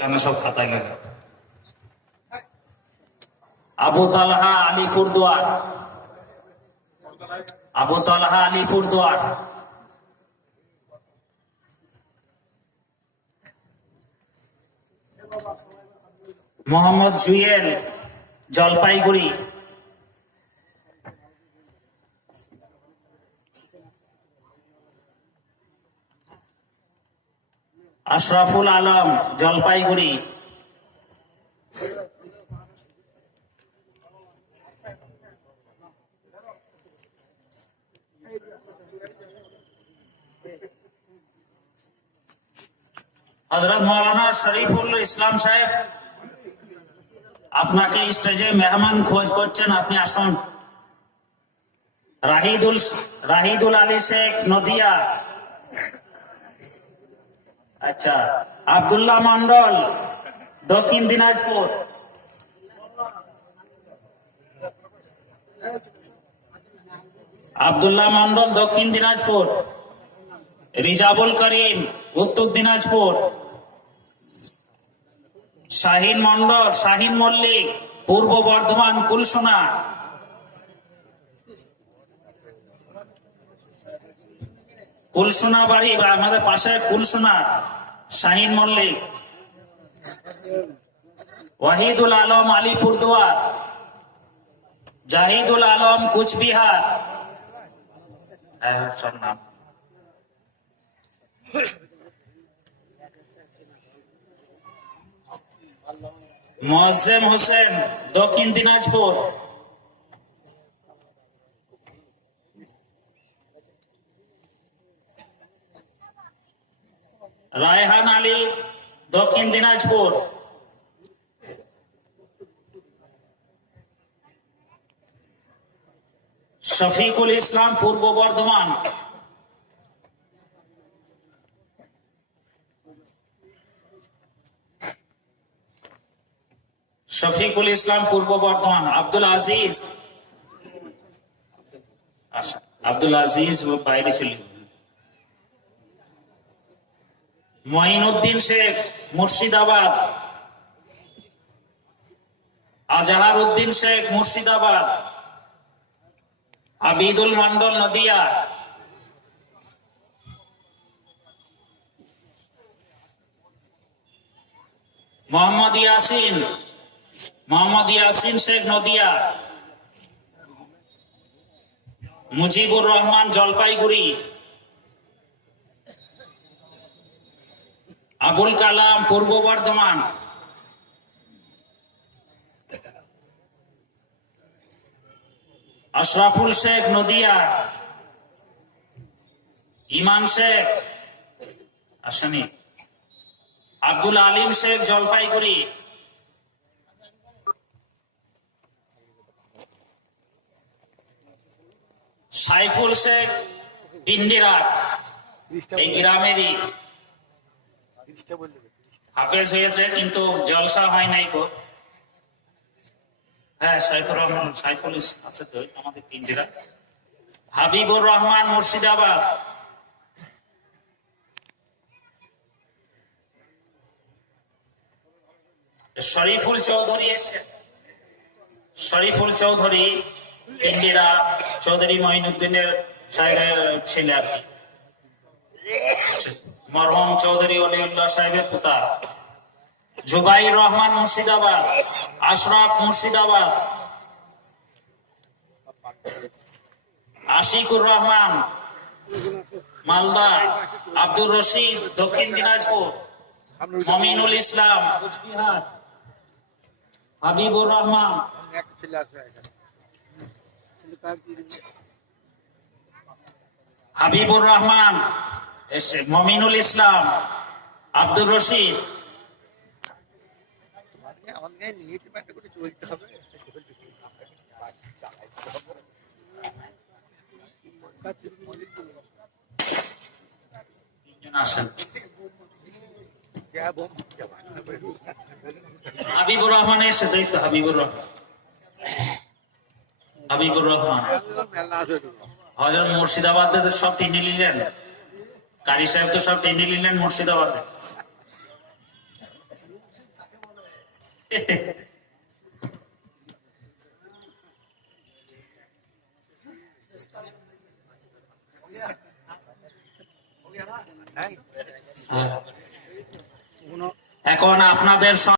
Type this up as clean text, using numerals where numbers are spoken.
কেন সব খাতায় লেখা? আবু তালহা আলিপুরদুয়ার, আবু তালহা আলিপুরদুয়ার। মোহাম্মদ জুয়েল জলপাইগুড়ি। আশরাফুল আলম জলপাইগুড়ি। হযরত মাওলানা শরীফুল ইসলাম সাহেব আপনাকে স্টেজে মেহমান খোঁজ করছেন, আপনি আসুন। রাহিদুল আলী শেখ নদিয়া। আচ্ছা, আব্দুল্লাহ মন্ডল দক্ষিণ দিনাজপুর। আব্দুল্লাহ মন্ডল দক্ষিণ দিনাজপুর। রিজাবুল করিম উত্তর দিনাজপুর। শাহিন মন্ডল, শাহিন মল্লিক পূর্ব বর্ধমান কুলসোনা। কুলসোনা বাড়ি বা আমাদের পাশে কুলসোনা। শাহিন মল্লিক। ওয়াহিদুল আলম আলিপুরদুয়ার। জাহিদুল আলম কুচবিহার। সব নাম। মোয়াজ্জেম হোসেন দক্ষিণ দিনাজপুর। রায়হান আলী দক্ষিণ দিনাজপুর। শফিকুল ইসলাম পূর্ব বর্ধমান। শফিকুল ইসলাম পূর্ব বর্ধমান। আব্দুল আজিজ, আচ্ছা আব্দুল আজিজ বাইরে চলে। মঈনুদ্দিন শেখ মুর্শিদাবাদ। আজহার উদ্দিন শেখ মুর্শিদাবাদ। আবিদুল মন্ডল নদিয়া। মোহাম্মদ ইয়াসিন শেখ নদিয়া। মুজিবুর রহমান জলপাইগুড়ি। আবুল কালাম পূর্ব বর্ধমান। আশরাফুল শেখ নদিয়া। ইমান শেখ আসেনি। আব্দুল আলিম শেখ জলপাইগুড়ি। সাইফুল শেখ ইন্দিরা এই গ্রামেরই। হাফেজ হয়েছে কিন্তু জলসা হয় নাই গো। হ্যাঁ সাইফুল আছে তো আমাদের ইন্দিরা। হাবিবুর রহমান মুর্শিদাবাদ। শরীফুল চৌধুরী এসে, শরীফুল চৌধুরী ইন্দিরা চৌধুরী মঈনুদ্দিনের সাহেবের ছেলে আর কি। মরহুম চৌধুরী অলিউল্লাহ সাহেবের পুতা। জুবাইর রহমান মুর্শিদাবাদ। আশরাফ মুর্শিদাবাদ। আশিকুর রহমান মালদা। আব্দুর রশিদ দক্ষিণ দিনাজপুর। মমিনুল ইসলাম কুচবিহার। হাবিবুর রহমান, হাবিবুর রহমান এসে, মমিনুল ইসলাম, আব্দুর রশিদ। আসেন। হাবিবুর রহমান এসে দেখতো। হাবিবুর রহমান হজরত মুর্শিদাবাদ সব টেনে নিলেন। কারি সাহেব তো সব টেনে নিলেন মুর্শিদাবাদে। এখন আপনাদের